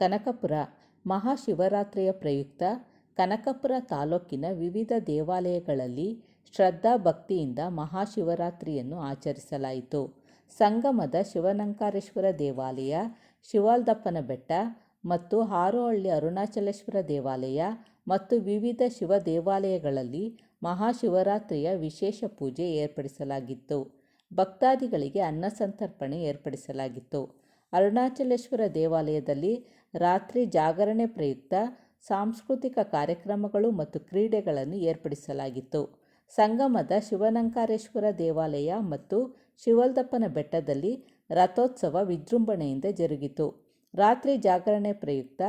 ಕನಕಪುರ ಮಹಾಶಿವರಾತ್ರಿಯ ಪ್ರಯುಕ್ತ ಕನಕಪುರ ತಾಲೂಕಿನ ವಿವಿಧ ದೇವಾಲಯಗಳಲ್ಲಿ ಶ್ರದ್ಧಾಭಕ್ತಿಯಿಂದ ಮಹಾಶಿವರಾತ್ರಿಯನ್ನು ಆಚರಿಸಲಾಯಿತು. ಸಂಗಮದ ಶಿವನಂಕಾರೇಶ್ವರ ದೇವಾಲಯ, ಶಿವಾಲ್ದಪ್ಪನ ಬೆಟ್ಟ ಮತ್ತು ಹಾರೋಹಳ್ಳಿ ಅರುಣಾಚಲೇಶ್ವರ ದೇವಾಲಯ ಮತ್ತು ವಿವಿಧ ಶಿವ ದೇವಾಲಯಗಳಲ್ಲಿ ಮಹಾಶಿವರಾತ್ರಿಯ ವಿಶೇಷ ಪೂಜೆ ಏರ್ಪಡಿಸಲಾಗಿತ್ತು. ಭಕ್ತಾದಿಗಳಿಗೆ ಅನ್ನಸಂತರ್ಪಣೆ ಏರ್ಪಡಿಸಲಾಗಿತ್ತು. ಅರುಣಾಚಲೇಶ್ವರ ದೇವಾಲಯದಲ್ಲಿ ರಾತ್ರಿ ಜಾಗರಣೆ ಪ್ರಯುಕ್ತ ಸಾಂಸ್ಕೃತಿಕ ಕಾರ್ಯಕ್ರಮಗಳು ಮತ್ತು ಕ್ರೀಡೆಗಳನ್ನು ಏರ್ಪಡಿಸಲಾಗಿತ್ತು. ಸಂಗಮದ ಶಿವನಂಕಾರೇಶ್ವರ ದೇವಾಲಯ ಮತ್ತು ಶಿವಲ್ದಪ್ಪನ ಬೆಟ್ಟದಲ್ಲಿ ರಥೋತ್ಸವ ವಿಜೃಂಭಣೆಯಿಂದ ಜರುಗಿತು. ರಾತ್ರಿ ಜಾಗರಣೆ ಪ್ರಯುಕ್ತ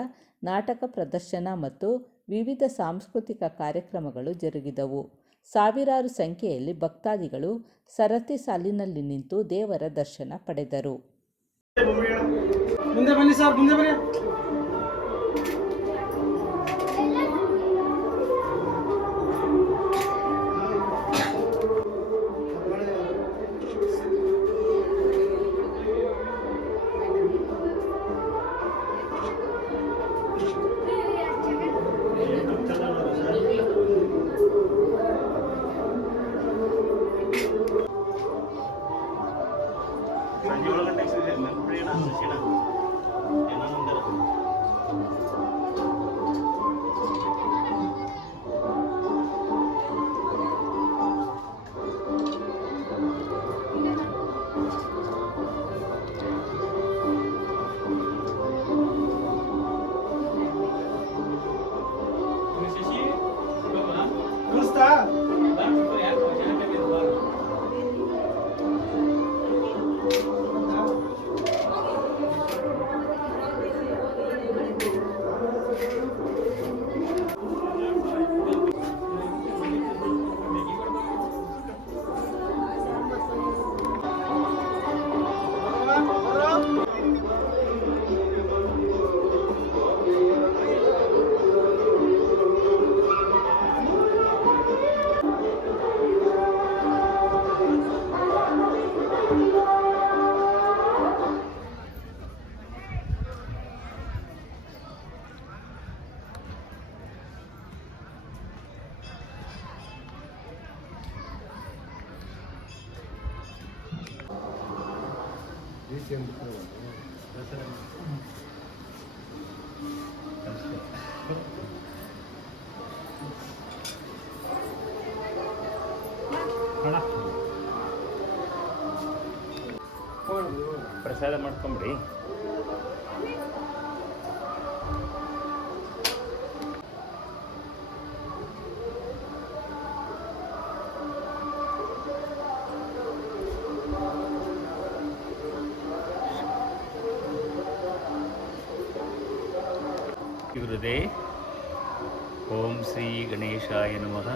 ನಾಟಕ ಪ್ರದರ್ಶನ ಮತ್ತು ವಿವಿಧ ಸಾಂಸ್ಕೃತಿಕ ಕಾರ್ಯಕ್ರಮಗಳು ಜರುಗಿದವು. ಸಾವಿರಾರು ಸಂಖ್ಯೆಯಲ್ಲಿ ಭಕ್ತಾದಿಗಳು ಸರತಿ ಸಾಲಿನಲ್ಲಿ ನಿಂತು ದೇವರ ದರ್ಶನ ಪಡೆದರು. ಮುಂದೆ ಬನ್ನಿ ಸರ್, ಮುಂದೆ ಬನ್ನಿ. ಪ್ರಸಾದ ಮಾಡ್ಕೊಂಬಿಡಿ. ಗುರುದೇ ಓಂ ಶ್ರೀ ಗಣೇಶಾಯ ನಮಃ.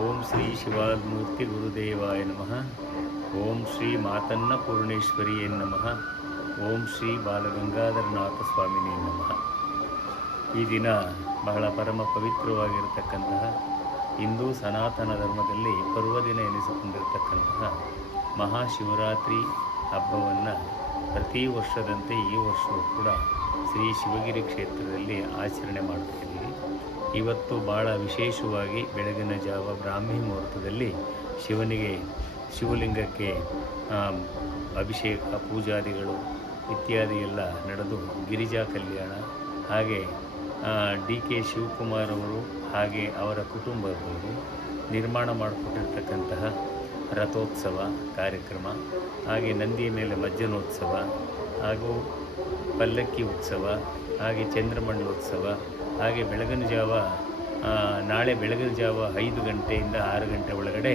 ಓಂ ಶ್ರೀ ಶಿವಾಲ್ಮೂರ್ತಿ ಗುರುದೇವಾಯ ನಮಃ. ಓಂ ಶ್ರೀ ಮಾತನ್ನ ಪೂರ್ಣೇಶ್ವರಿಯೇ ನಮಃ. ಓಂ ಶ್ರೀ ಬಾಲಗಂಗಾಧರನಾಥ ಸ್ವಾಮಿನೇ ನಮಃ. ಈ ದಿನ ಬಹಳ ಪರಮ ಪವಿತ್ರವಾಗಿರತಕ್ಕಂತಹ ಹಿಂದೂ ಸನಾತನ ಧರ್ಮದಲ್ಲಿ ಪರ್ವದಿನ ಎನಿಸಿಕೊಂಡಿರತಕ್ಕಂತಹ ಮಹಾಶಿವರಾತ್ರಿ ಹಬ್ಬವನ್ನು ಪ್ರತಿ ವರ್ಷದಂತೆ ಈ ವರ್ಷವೂ ಕೂಡ ಶ್ರೀ ಶಿವಗಿರಿ ಕ್ಷೇತ್ರದಲ್ಲಿ ಆಚರಣೆ ಮಾಡ್ತಾಯಿದ್ದೀವಿ. ಇವತ್ತು ಭಾಳ ವಿಶೇಷವಾಗಿ ಬೆಳಗಿನ ಜಾವ ಬ್ರಾಹ್ಮಿ ಮುಹೂರ್ತದಲ್ಲಿ ಶಿವಲಿಂಗಕ್ಕೆ ಅಭಿಷೇಕ ಪೂಜಾದಿಗಳು ಇತ್ಯಾದಿ ಎಲ್ಲ ನಡೆದು ಗಿರಿಜಾ ಕಲ್ಯಾಣ, ಹಾಗೆ DK ಶಿವಕುಮಾರ್ ಅವರು ಹಾಗೆ ಅವರ ಕುಟುಂಬದವರು ನಿರ್ಮಾಣ ಮಾಡಿಕೊಟ್ಟಿರ್ತಕ್ಕಂತಹ ರಥೋತ್ಸವ ಕಾರ್ಯಕ್ರಮ, ಹಾಗೆ ನಂದಿಯ ಮೇಲೆ ಮಜ್ಜನೋತ್ಸವ ಹಾಗೂ ಪಲ್ಲಕ್ಕಿ ಉತ್ಸವ, ಹಾಗೆ ಚಂದ್ರಮಂಡಲೋತ್ಸವ, ಹಾಗೆ ನಾಳೆ ಬೆಳಗಿನ ಜಾವ 5 ಗಂಟೆಯಿಂದ 6 ಗಂಟೆ ಒಳಗಡೆ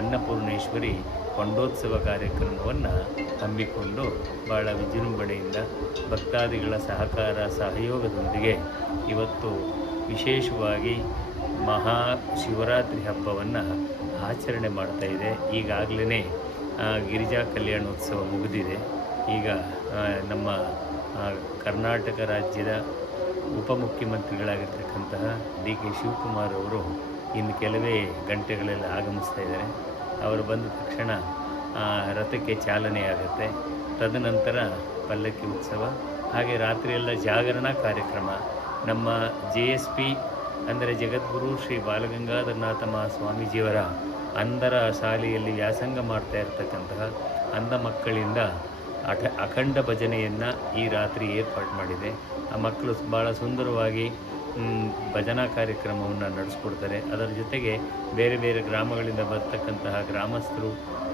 ಅನ್ನಪೂರ್ಣೇಶ್ವರಿ ಕೊಂಡೋತ್ಸವ ಕಾರ್ಯಕ್ರಮವನ್ನು ಹಮ್ಮಿಕೊಂಡು ಭಾಳ ವಿಜೃಂಭಣೆಯಿಂದ ಭಕ್ತಾದಿಗಳ ಸಹಕಾರ ಸಹಯೋಗದೊಂದಿಗೆ ಇವತ್ತು ವಿಶೇಷವಾಗಿ ಮಹಾಶಿವರಾತ್ರಿ ಹಬ್ಬವನ್ನು ಆಚರಣೆ ಮಾಡ್ತಾಯಿದೆ. ಈಗಾಗಲೇ ಗಿರಿಜಾ ಕಲ್ಯಾಣೋತ್ಸವ ಮುಗಿದಿದೆ. ಈಗ ನಮ್ಮ ಕರ್ನಾಟಕ ರಾಜ್ಯದ ಉಪಮುಖ್ಯಮಂತ್ರಿಗಳಾಗಿರ್ತಕ್ಕಂತಹ DK ಶಿವಕುಮಾರ್ ಅವರು ಇನ್ನು ಕೆಲವೇ ಗಂಟೆಗಳಲ್ಲಿ ಆಗಮಿಸ್ತಾ ಇದ್ದಾರೆ. ಅವರು ಬಂದ ತಕ್ಷಣ ರಥಕ್ಕೆ ಚಾಲನೆಯಾಗುತ್ತೆ. ತದನಂತರ ಪಲ್ಲಕ್ಕಿ ಉತ್ಸವ ಹಾಗೆ ರಾತ್ರಿಯೆಲ್ಲ ಜಾಗರಣಾ ಕಾರ್ಯಕ್ರಮ. ನಮ್ಮ JSP ಅಂದರೆ ಜಗದ್ಗುರು ಶ್ರೀ ಬಾಲಗಂಗಾಧರನಾಥ ಮಹಾಸ್ವಾಮೀಜಿಯವರ ಅಂಧರ ಶಾಲೆಯಲ್ಲಿ ವ್ಯಾಸಂಗ ಮಾಡ್ತಾ ಇರತಕ್ಕಂತಹ ಅಂಧ ಮಕ್ಕಳಿಂದ ಅಖಂಡ ಭಜನೆಯನ್ನು ಈ ರಾತ್ರಿ ಏರ್ಪಾಡು ಮಾಡಿದೆ. ಆ ಮಕ್ಕಳು ಭಾಳ ಸುಂದರವಾಗಿ ಭಜನಾ ಕಾರ್ಯಕ್ರಮವನ್ನು ನಡೆಸ್ಕೊಡ್ತಾರೆ. ಅದರ ಜೊತೆಗೆ ಬೇರೆ ಬೇರೆ ಗ್ರಾಮಗಳಿಂದ ಬರ್ತಕ್ಕಂತಹ ಗ್ರಾಮಸ್ಥರು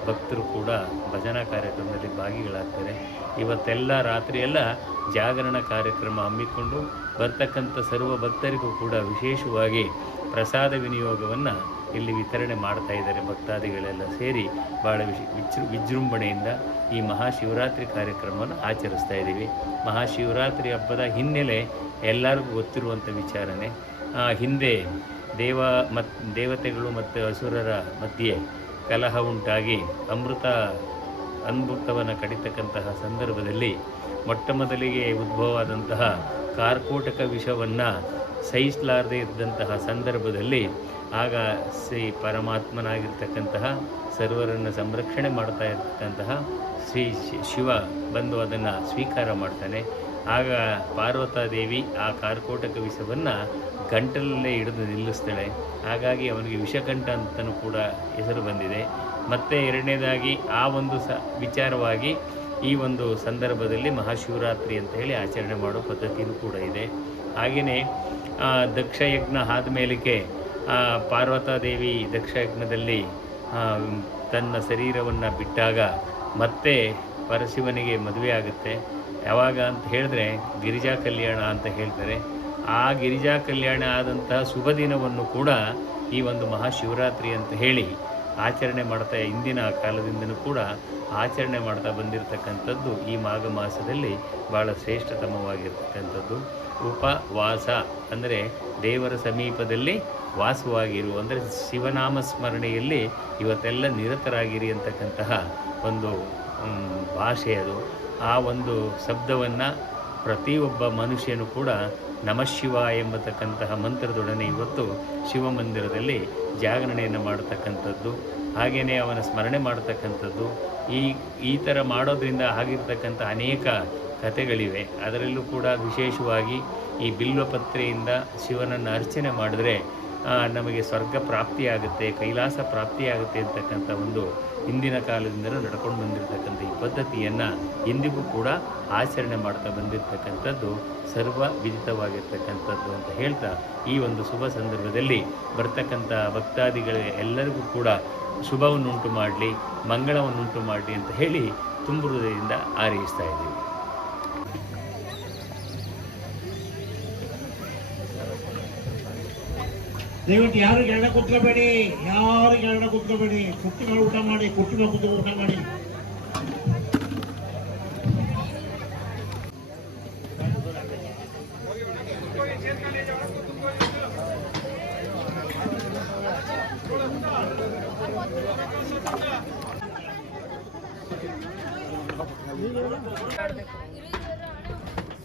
ಭಕ್ತರು ಕೂಡ ಭಜನಾ ಕಾರ್ಯಕ್ರಮದಲ್ಲಿ ಭಾಗಿಗಳಾಗ್ತಾರೆ. ಇವತ್ತೆಲ್ಲ ರಾತ್ರಿಯೆಲ್ಲ ಜಾಗರಣ ಕಾರ್ಯಕ್ರಮ ಹಮ್ಮಿಕೊಂಡು ಬರ್ತಕ್ಕಂಥ ಸರ್ವ ಭಕ್ತರಿಗೂ ಕೂಡ ವಿಶೇಷವಾಗಿ ಪ್ರಸಾದ ವಿನಿಯೋಗವನ್ನು ಇಲ್ಲಿ ವಿತರಣೆ ಮಾಡ್ತಾ ಇದ್ದಾರೆ. ಭಕ್ತಾದಿಗಳೆಲ್ಲ ಸೇರಿ ಭಾಳ ವಿಜೃಂಭಣೆಯಿಂದ ಈ ಮಹಾಶಿವರಾತ್ರಿ ಕಾರ್ಯಕ್ರಮವನ್ನು ಆಚರಿಸ್ತಾ ಇದ್ದೀವಿ. ಮಹಾಶಿವರಾತ್ರಿ ಹಬ್ಬದ ಹಿನ್ನೆಲೆ ಎಲ್ಲರಿಗೂ ಗೊತ್ತಿರುವಂಥ ವಿಚಾರನೆ. ಹಿಂದೆ ದೇವತೆಗಳು ಮತ್ತು ಅಸುರರ ಮಧ್ಯೆ ಕಲಹ ಉಂಟಾಗಿ ಅಮೃತವನ್ನು ಕಡಿತಕ್ಕಂತಹ ಸಂದರ್ಭದಲ್ಲಿ ಮೊಟ್ಟ ಮೊದಲಿಗೆ ಉದ್ಭವವಾದಂತಹ ಕಾರ್ಕೋಟಕ ವಿಷವನ್ನು ಸಹಿಸಲಾರದೆ ಇದ್ದಂತಹ ಸಂದರ್ಭದಲ್ಲಿ ಆಗ ಶ್ರೀ ಪರಮಾತ್ಮನಾಗಿರ್ತಕ್ಕಂತಹ ಸರ್ವರನ್ನು ಸಂರಕ್ಷಣೆ ಮಾಡ್ತಾ ಇರ್ತಕ್ಕಂತಹ ಶ್ರೀ ಶಿವ ಬಂದು ಅದನ್ನು ಸ್ವೀಕಾರ ಮಾಡ್ತಾನೆ. ಆಗ ಪಾರ್ವತಾದೇವಿ ಆ ಕಾರ್ಕೋಟಕ ವಿಷವನ್ನು ಗಂಟಲಲ್ಲೇ ಹಿಡಿದು ನಿಲ್ಲಿಸ್ತಾಳೆ. ಹಾಗಾಗಿ ಅವನಿಗೆ ವಿಷಕಂಠ ಅಂತಲೂ ಕೂಡ ಹೆಸರು ಬಂದಿದೆ. ಮತ್ತು ಎರಡನೇದಾಗಿ ಆ ಒಂದು ವಿಚಾರವಾಗಿ ಈ ಒಂದು ಸಂದರ್ಭದಲ್ಲಿ ಮಹಾಶಿವರಾತ್ರಿ ಅಂತ ಹೇಳಿ ಆಚರಣೆ ಮಾಡೋ ಪದ್ಧತಿಯೂ ಕೂಡ ಇದೆ. ಹಾಗೆಯೇ ದಕ್ಷಯಜ್ಞ ಆದಮೇಲಕ್ಕೆ ಪಾರ್ವತಾದೇವಿ ದಕ್ಷಯಜ್ಞದಲ್ಲಿ ತನ್ನ ಶರೀರವನ್ನು ಬಿಟ್ಟಾಗ ಮತ್ತೆ ಪರಶಿವನಿಗೆ ಮದುವೆ ಆಗುತ್ತೆ. ಯಾವಾಗ ಅಂತ ಹೇಳಿದ್ರೆ ಗಿರಿಜಾ ಕಲ್ಯಾಣ ಅಂತ ಹೇಳ್ತಾರೆ. ಆ ಗಿರಿಜಾ ಕಲ್ಯಾಣ ಆದಂತಹ ಶುಭ ದಿನವನ್ನು ಕೂಡ ಈ ಒಂದು ಮಹಾಶಿವರಾತ್ರಿ ಅಂತ ಹೇಳಿ ಆಚರಣೆ ಮಾಡ್ತಾ ಇಂದಿನ ಕಾಲದಿಂದನೂ ಕೂಡ ಆಚರಣೆ ಮಾಡ್ತಾ ಬಂದಿರತಕ್ಕಂಥದ್ದು ಈ ಮಾಘ ಮಾಸದಲ್ಲಿ ಭಾಳ ಶ್ರೇಷ್ಠತಮವಾಗಿರ್ತಕ್ಕಂಥದ್ದು. ಉಪವಾಸ ಅಂದರೆ ದೇವರ ಸಮೀಪದಲ್ಲಿ ವಾಸವಾಗಿರು, ಅಂದರೆ ಶಿವನಾಮ ಸ್ಮರಣೆಯಲ್ಲಿ ಇವತ್ತೆಲ್ಲ ನಿರತರಾಗಿರಿ ಅಂತಕ್ಕಂತಹ ಒಂದು ಭಾಷೆ ಅದು. ಆ ಒಂದು ಶಬ್ದವನ್ನು ಪ್ರತಿಯೊಬ್ಬ ಮನುಷ್ಯನು ಕೂಡ ನಮಃಶಿವ ಎಂಬತಕ್ಕಂತಹ ಮಂತ್ರದೊಡನೆ ಇವತ್ತು ಶಿವಮಂದಿರದಲ್ಲಿ ಜಾಗರಣೆಯನ್ನು ಮಾಡತಕ್ಕಂಥದ್ದು, ಹಾಗೆಯೇ ಅವನ ಸ್ಮರಣೆ ಮಾಡತಕ್ಕಂಥದ್ದು. ಈ ಥರ ಮಾಡೋದ್ರಿಂದ ಆಗಿರ್ತಕ್ಕಂಥ ಅನೇಕ ಕಥೆಗಳಿವೆ. ಅದರಲ್ಲೂ ಕೂಡ ವಿಶೇಷವಾಗಿ ಈ ಬಿಲ್ವಪತ್ರೆಯಿಂದ ಶಿವನನ್ನು ಅರ್ಚನೆ ಮಾಡಿದ್ರೆ ನಮಗೆ ಸ್ವರ್ಗ ಪ್ರಾಪ್ತಿಯಾಗುತ್ತೆ, ಕೈಲಾಸ ಪ್ರಾಪ್ತಿಯಾಗುತ್ತೆ ಅಂತಕ್ಕಂಥ ಒಂದು ಹಿಂದಿನ ಕಾಲದಿಂದಲೂ ನಡ್ಕೊಂಡು ಬಂದಿರತಕ್ಕಂಥ ಈ ಪದ್ಧತಿಯನ್ನು ಇಂದಿಗೂ ಕೂಡ ಆಚರಣೆ ಮಾಡ್ತಾ ಬಂದಿರತಕ್ಕಂಥದ್ದು ಸರ್ವ ವಿದಿತವಾಗಿರ್ತಕ್ಕಂಥದ್ದು ಅಂತ ಹೇಳ್ತಾ ಈ ಒಂದು ಶುಭ ಸಂದರ್ಭದಲ್ಲಿ ಬರ್ತಕ್ಕಂಥ ಭಕ್ತಾದಿಗಳ ಎಲ್ಲರಿಗೂ ಕೂಡ ಶುಭವನ್ನುಂಟು ಮಾಡಲಿ, ಮಂಗಳವನ್ನುಂಟು ಮಾಡಲಿ ಅಂತ ಹೇಳಿ ತುಂಬ ಹೃದಯದಿಂದ ಹಾರೈಸ್ತಾ ಇದ್ದೀವಿ. ದಯವಿಟ್ಟು ಯಾರು ಕೆಳಗಡೆ ಕೂತ್ಕೋಬೇಡಿ, ಯಾರು ಕೆಳಗಡೆ ಕೂತ್ಕೋಬೇಡಿ. ಕುಟ್ಟಿ ಮೇಲೆ ಊಟ ಮಾಡಿ, ಕುಟ್ಟಿ ಮೇಲೆ ಕೂತು ಊಟ ಮಾಡಿ.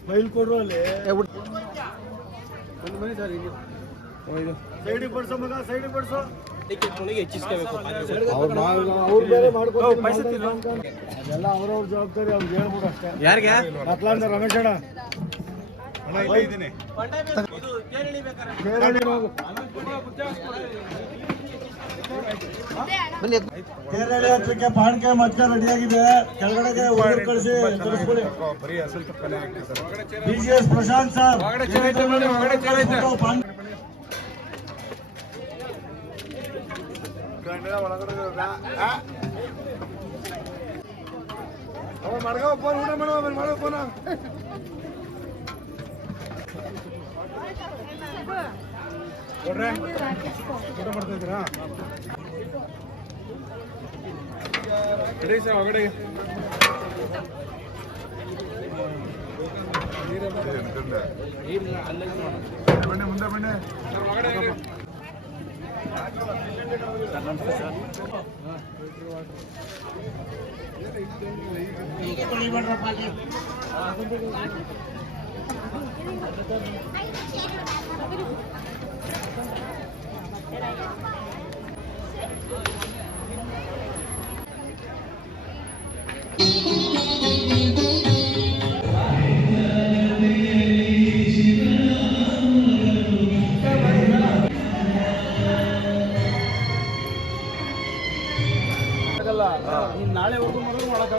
ಸ್ಮೈಲ್ ಕೊಡ್ರು ಅಲ್ಲಿ ಮನೆ ಸರ್ ಈಗ ಸೈಡಿಗೆ ಬಡ್ಸೋ ಮಗ, ಸೈಡಿಗೆ ಬಡ್ಸೋ. ಅದೆಲ್ಲ ಅವ್ರವ್ರ ಜವಾಬ್ದಾರಿ, ಅವ್ರಿಗೆ ಹೇಳ್ಬಿಡು ಅಷ್ಟೇ. ಯಾರಿಗೆ ಮಕ್ಳಂದ ರಮೇಶ್ ಅಣ್ಣ ಕೇರಳಿ ಹತ್ರಕ್ಕೆ ಪಾಣ್ಕೆ ಮಧ್ಯ ರೆಡಿಯಾಗಿದೆ. ಕೆಳಗಡೆಗೆ ಹುಡುಗರು ಕಳಿಸಿ ತರಿಸ್ಕೊಳ್ಳಿ. BGS ಪ್ರಶಾಂತ್ ಸರ್ ಮಾಡ್ಕೋ ಫೋನ್, ಊಟ ಮಾಡೋ ಫೋನ ಕೊಡ್ರೆ. ಊಟ ಮಾಡ್ತಾ ಇದ್ದೀರಾ? ಸರ್ ಒಳಗಡೆ ಬನ್ನಿ, ಮುಂದೆ ಬನ್ನಿ. ನೀನ್ ನಾಳೆವರೆಗೂ ಮಾಡೋದು ಮಾಡಕ್